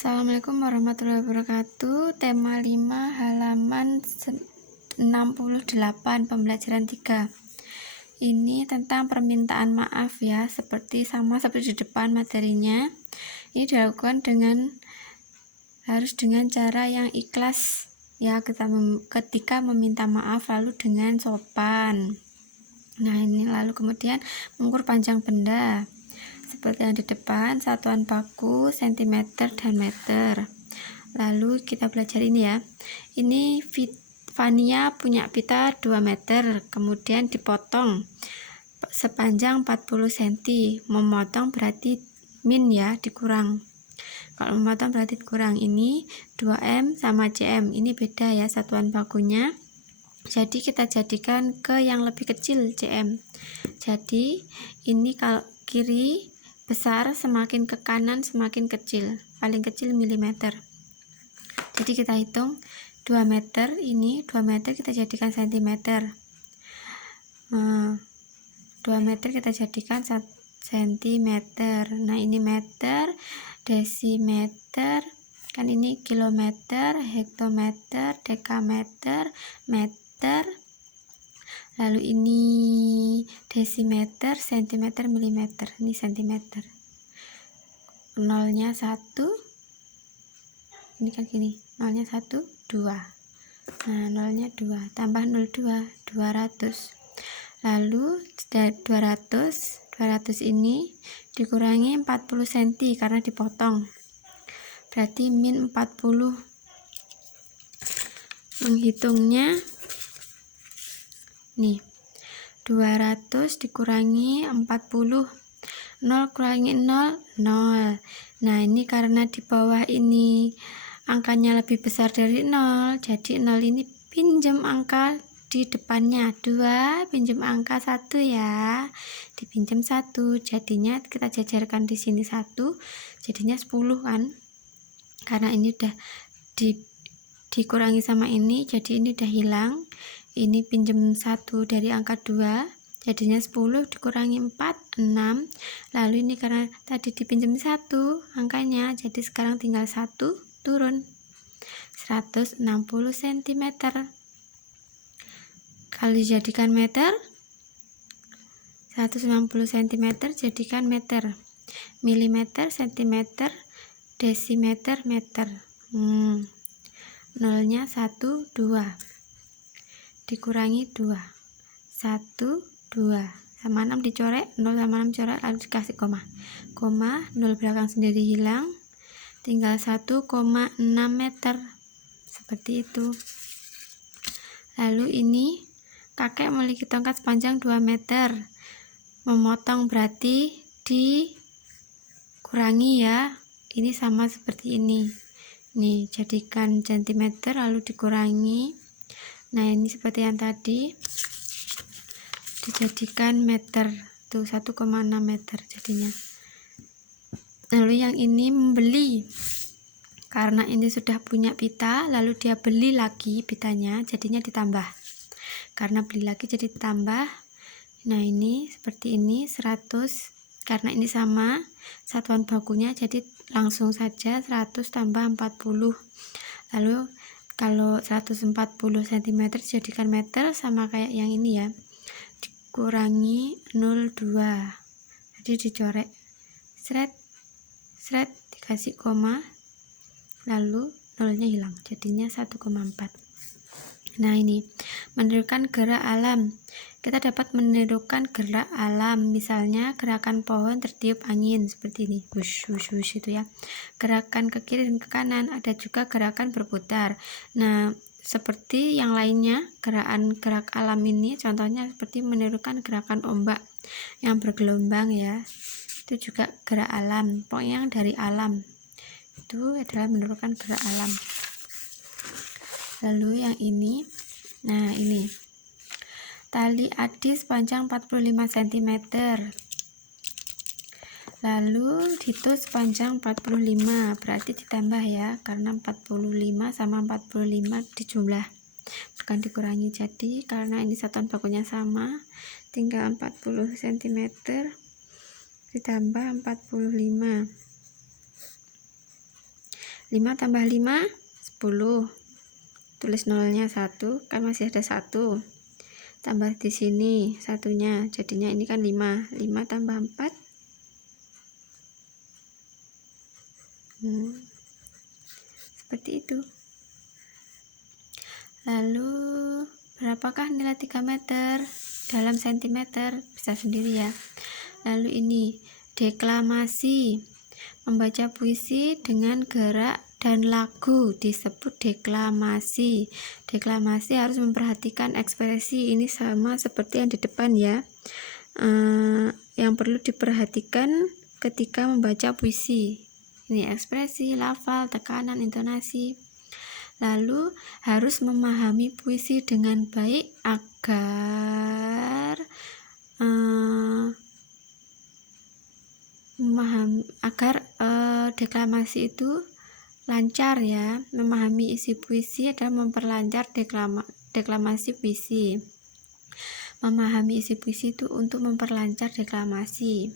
Assalamualaikum warahmatullahi wabarakatuh. Tema 5 halaman 68 pembelajaran 3. Ini tentang permintaan maaf ya, sama seperti di depan materinya. Ini dilakukan harus dengan cara yang ikhlas ya, ketika meminta maaf lalu dengan sopan. Nah, ini lalu kemudian mengukur panjang benda. Seperti yang di depan, satuan baku, cm dan meter. Lalu kita belajar ini ya. Ini Fania punya pita 2 meter, kemudian dipotong sepanjang 40 cm. Memotong berarti min ya, dikurang. Kalau memotong berarti kurang. Ini 2M sama cm. Ini beda ya satuan bakunya. Jadi kita jadikan ke yang lebih kecil cm. Jadi ini kalau kiri besar, semakin ke kanan semakin kecil, paling kecil milimeter. Jadi kita hitung 2 meter, ini 2 meter kita jadikan cm. 2 meter kita jadikan cm. Nah, ini meter, desimeter, kan ini kilometer, hektometer, dekameter, meter. Lalu ini desimeter, sentimeter, milimeter. Ini sentimeter. Nolnya 1. Ini kan gini. Nolnya 1, 2. Nah, nolnya 2. Tambah 0, 2. 200. Lalu 200 ini dikurangi 40 cm karena dipotong. Berarti min 40. Menghitungnya nih, 200 dikurangi 40, 0 kurangi 0, 0. Nah, ini karena di bawah ini angkanya lebih besar dari 0, jadi 0 ini pinjam angka di depannya. 2 pinjam angka 1 ya, dipinjam 1, jadinya kita jajarkan di sini 1, jadinya 10 kan, karena ini udah dikurangi sama ini, jadi ini udah hilang. Ini pinjam 1 dari angka 2, jadinya 10 dikurangi 4, 6. Lalu ini karena tadi dipinjam 1 angkanya, jadi sekarang tinggal 1 turun 160 cm. Kalau dijadikan meter, 160 cm jadikan meter. Milimeter, centimeter, desimeter, meter. Nolnya 1, 2. Dikurangi 2, 1, 2, sama 6 dicorek, 0 sama 6 dicorek, lalu dikasih koma, 0 belakang sendiri hilang, tinggal 1,6 meter, seperti itu. Lalu ini kakek memiliki tongkat sepanjang 2 meter, memotong berarti dikurangi ya, ini sama seperti ini. Nih, jadikan centimeter lalu dikurangi. Nah, ini seperti yang tadi dijadikan meter, tuh 1,6 meter jadinya. Lalu yang ini membeli, karena ini sudah punya pita, lalu dia beli lagi pitanya, jadinya ditambah. Karena beli lagi jadi ditambah. Nah, ini seperti ini 100, karena ini sama satuan bakunya, jadi langsung saja 100 tambah 40. Lalu kalau 140 cm dijadikan meter, sama kayak yang ini ya, dikurangi 0,2, jadi dicorek, seret, dikasih koma, lalu nolnya hilang, jadinya 1,4. Nah, ini menirukan gerak alam. Kita dapat menirukan gerak alam, misalnya gerakan pohon tertiup angin seperti ini, wush wush wush itu ya. Gerakan ke kiri dan ke kanan, ada juga gerakan berputar. Nah, seperti yang lainnya, gerak alam ini contohnya seperti menirukan gerakan ombak yang bergelombang ya. Itu juga gerak alam, pokoknya yang dari alam. Itu adalah menirukan gerak alam. Lalu yang ini, nah ini tali adi sepanjang 45 cm, lalu ditus sepanjang 45, berarti ditambah ya, karena 45 sama 45 dijumlah, bukan dikurangi. Jadi karena ini satuan bakunya sama, tinggal 40 cm ditambah 45. 5 tambah 5 10, tulis nolnya 1 kan masih ada 1, tambah di sini satunya, jadinya ini kan 5 tambah 4 seperti itu. Lalu berapakah nilai 3 meter dalam sentimeter, bisa sendiri ya. Lalu ini deklamasi, membaca puisi dengan gerak dan lagu disebut deklamasi. Deklamasi harus memperhatikan ekspresi, ini sama seperti yang di depan ya. Yang perlu diperhatikan ketika membaca puisi, ini ekspresi, lafal, tekanan, intonasi. Lalu harus memahami puisi dengan baik agar deklamasi itu lancar ya. Memahami isi puisi dan memperlancar deklamasi puisi. Memahami isi puisi itu untuk memperlancar deklamasi.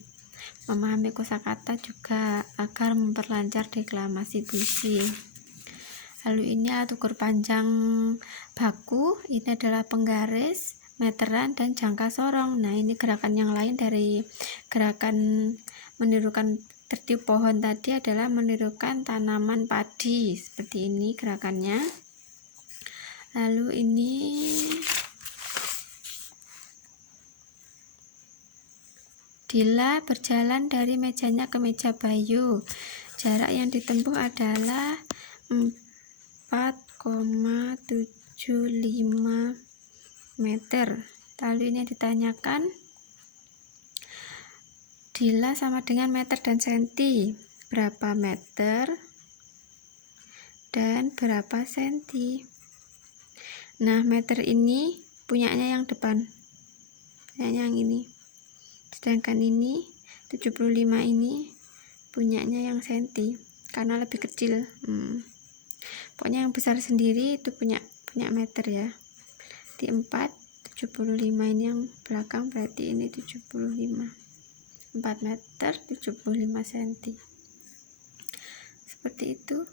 Memahami kosakata juga agar memperlancar deklamasi puisi. Lalu ini alat ukur panjang baku, ini adalah penggaris, meteran, dan jangka sorong. Nah, ini gerakan yang lain dari gerakan menirukan tertiup pohon tadi adalah menirukan tanaman padi. Seperti ini gerakannya. Lalu ini Dila berjalan dari mejanya ke meja Bayu. Jarak yang ditempuh adalah 4,75 meter. Lalu ini ditanyakan Dila sama dengan meter dan senti, berapa meter dan berapa senti. Nah, meter ini punyanya yang depan, punyanya yang ini, sedangkan ini 75 ini punyanya yang senti karena lebih kecil. Pokoknya yang besar sendiri itu punya meter ya. Di 4 75 ini yang belakang, berarti ini 75, 4 meter 75 cm. Seperti itu.